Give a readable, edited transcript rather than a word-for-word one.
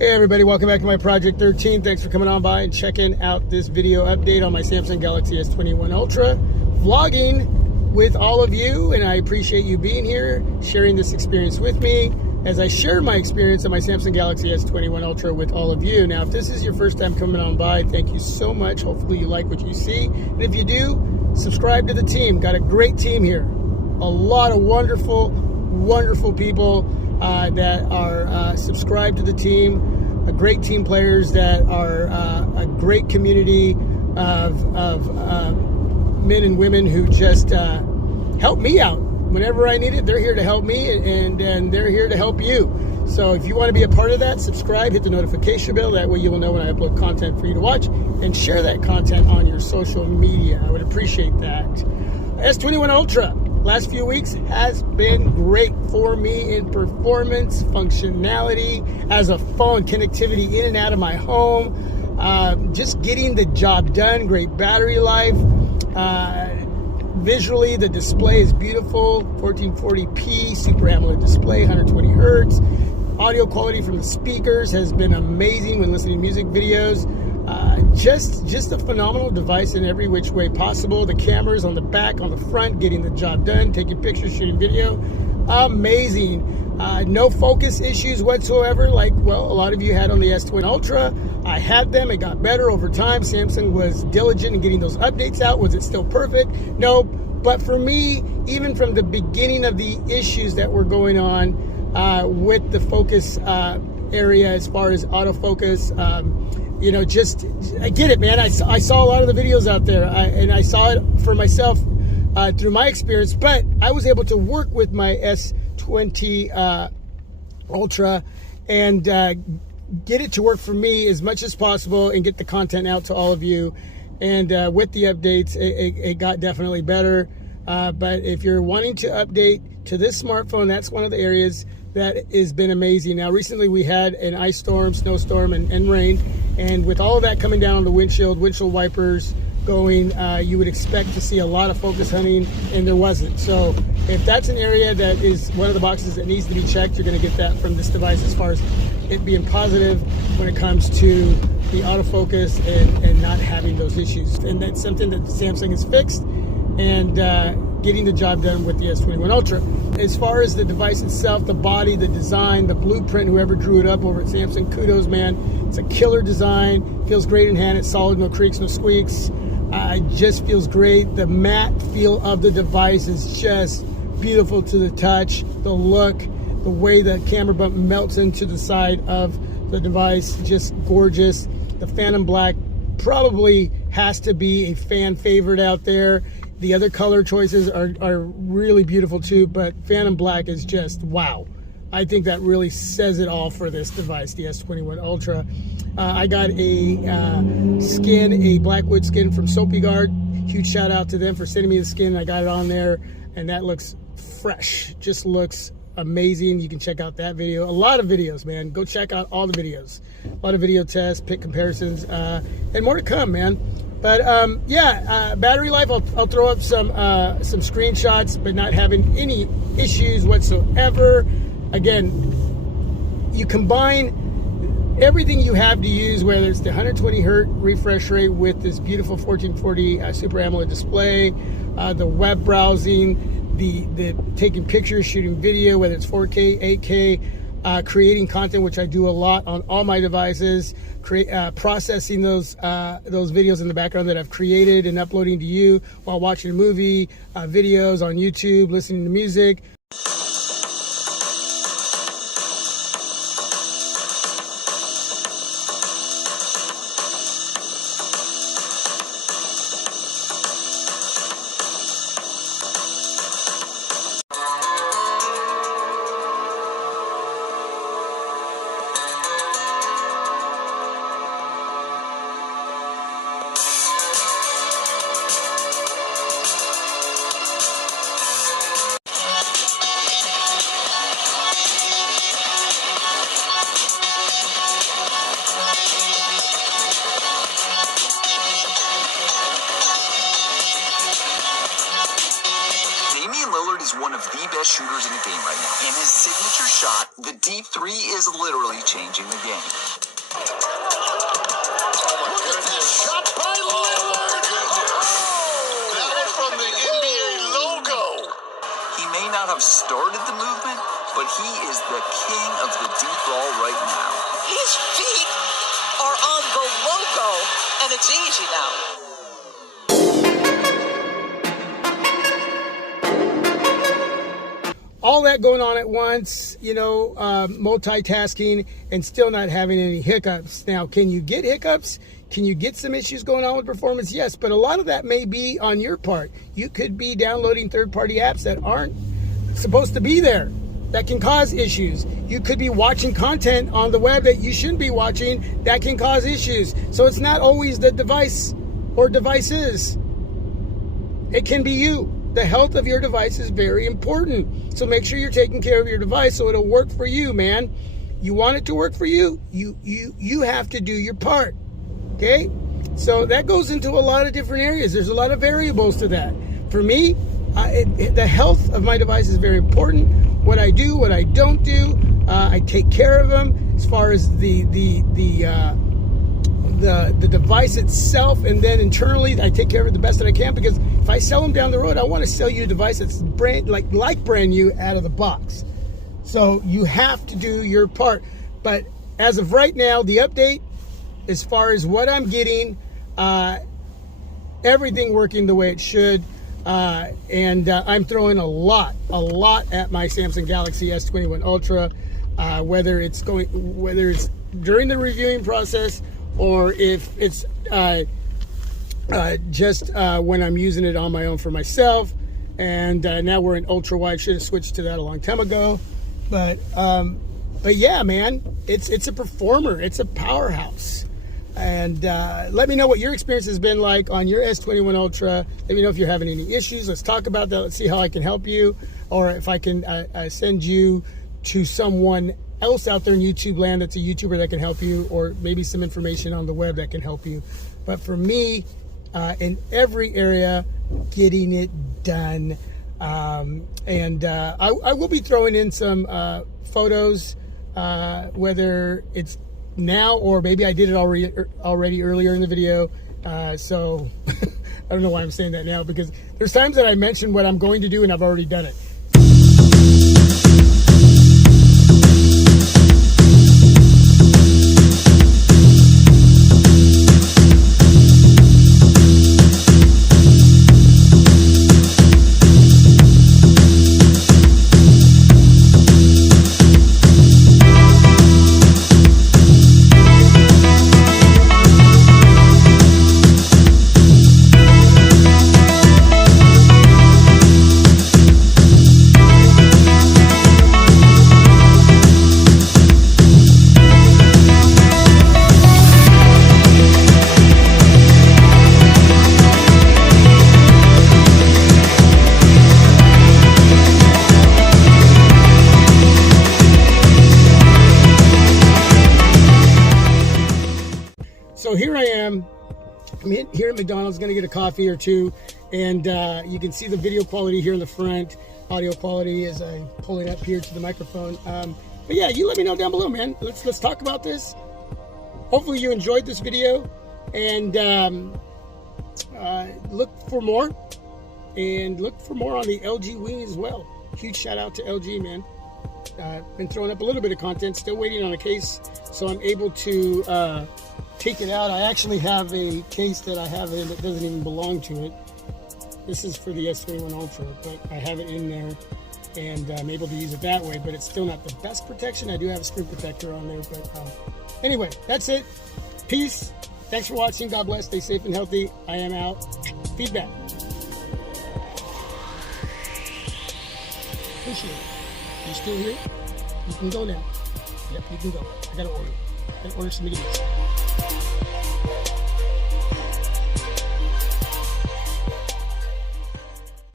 Hey everybody, welcome back to my Project 13. Thanks for coming on by and checking out this video update on my Samsung Galaxy S21 Ultra. Vlogging with all of you, and I appreciate you being here, sharing this experience with me as I share my experience on my Samsung Galaxy S21 Ultra with all of you. Now, if this is your first time coming on by, thank you so much. Hopefully you like what you see. And if you do, subscribe to the team. Got a great team here. A lot of wonderful people that are subscribed to the team, great team players that are a great community of men and women who just help me out. Whenever I need it, they're here to help me, and they're here to help you. So if you want to be a part of that, subscribe, hit the notification bell. That way you will know when I upload content for you to watch, and share that content on your social media. I would appreciate that. S21 Ultra. Last few weeks has been great for me in performance, functionality, as a phone, connectivity in and out of my home, just getting the job done, great battery life. Visually, the display is beautiful, 1440p, Super AMOLED display, 120 hertz. Audio quality from the speakers has been amazing when listening to music videos. Just a phenomenal device in every which way possible. The cameras on the back, on the front, getting the job done, taking pictures, shooting video. Amazing. No focus issues whatsoever, like, well, a lot of you had on the S21 Ultra. I had them. It got better over time. Samsung was diligent in getting those updates out. Was it still perfect? No. But for me, even from the beginning of the issues that were going on with the focus area as far as autofocus, you know, just, I get it, man. I saw a lot of the videos out there, and I saw it for myself through my experience, but I was able to work with my S20 Ultra and get it to work for me as much as possible and get the content out to all of you. And with the updates, it got definitely better. But if you're wanting to update to this smartphone, that's one of the areas that has been amazing. Now, recently we had an ice storm, snowstorm, and rain. And with all of that coming down on the windshield wipers going, you would expect to see a lot of focus hunting, and there wasn't. So if that's an area that is one of the boxes that needs to be checked, you're going to get that from this device as far as it being positive when it comes to the autofocus and not having those issues. And that's something that Samsung has fixed, and getting the job done with the S21 Ultra. As far as the device itself, the body, the design, the blueprint, whoever drew it up over at Samsung, kudos, man. It's a killer design, feels great in hand, it's solid, no creaks, no squeaks. It just feels great. The matte feel of the device is just beautiful to the touch. The look, the way the camera bump melts into the side of the device, just gorgeous. The Phantom Black probably has to be a fan favorite out there. The other color choices are really beautiful too, but Phantom Black is just wow. I think that really says it all for this device, the S21 Ultra. I got a Blackwood skin from Soapy Guard. Huge shout out to them for sending me the skin. I got it on there, and that looks fresh. Just looks amazing. You can check out that video. A lot of videos, man. Go check out all the videos. A lot of video tests, pick comparisons, and more to come, man. But battery life, I'll throw up some screenshots, but not having any issues whatsoever. Again, you combine everything you have to use, whether it's the 120 hertz refresh rate with this beautiful 1440 Super AMOLED display, the web browsing, the taking pictures, shooting video, whether it's 4K, 8K, creating content, which I do a lot on all my devices, processing those videos in the background that I've created and uploading to you while watching a movie, videos on YouTube, listening to music. D3 is literally changing the game. Look at this shot by Lillard. That one from the NBA logo. He may not have started the movement, but he is the king of the deep ball right now. His feet are on the logo, and it's easy now. All that going on at once, multitasking and still not having any hiccups. Now, can you get hiccups? Can you get some issues going on with performance? Yes, but a lot of that may be on your part. You could be downloading third-party apps that aren't supposed to be there, that can cause issues. You could be watching content on the web that you shouldn't be watching that can cause issues. So it's not always the device or devices. It can be you. The health of your device is very important. So make sure you're taking care of your device so it'll work for you, man. You want it to work for you, you have to do your part. Okay? So that goes into a lot of different areas. There's a lot of variables to that. For me, the health of my device is very important. What I do, what I don't do, I take care of them as far as the device itself, and then internally I take care of it the best that I can, because if I sell them down the road, I want to sell you a device that's brand new out of the box. So you have to do your part. But as of right now, the update, as far as what I'm getting, everything working the way it should, and I'm throwing a lot at my Samsung Galaxy S21 Ultra, whether it's during the reviewing process, or if it's just when I'm using it on my own for myself. And now we're in ultra wide. Should have switched to that a long time ago. But yeah, man, it's a performer. It's a powerhouse. And let me know what your experience has been like on your S21 Ultra. Let me know if you're having any issues. Let's talk about that. Let's see how I can help you, or if I can send you to someone else out there in YouTube land that's a YouTuber that can help you, or maybe some information on the web that can help you. But for me, in every area, getting it done. And I will be throwing in some photos, whether it's now or maybe I did it already earlier in the video. So I don't know why I'm saying that now, because there's times that I mention what I'm going to do and I've already done it. So here I am. I'm here at McDonald's, gonna get a coffee or two, and you can see the video quality here in the front, audio quality as I pull it up here to the microphone. But yeah, you let me know down below, man. Let's talk about this. Hopefully you enjoyed this video, and look for more, and look for more on the LG Wing as well. Huge shout out to LG, man. Been throwing up a little bit of content, still waiting on a case, so I'm able to take it out. I actually have a case that I have in that doesn't even belong to it. This is for the S21 Ultra, but I have it in there, and I'm able to use it that way, but it's still not the best protection. I do have a screen protector on there, but anyway, that's it. Peace. Thanks for watching. God bless. Stay safe and healthy. I am out. Feedback. Appreciate it. You still here? You can go now. Yep, you can go. I gotta order. I gotta order some meetings.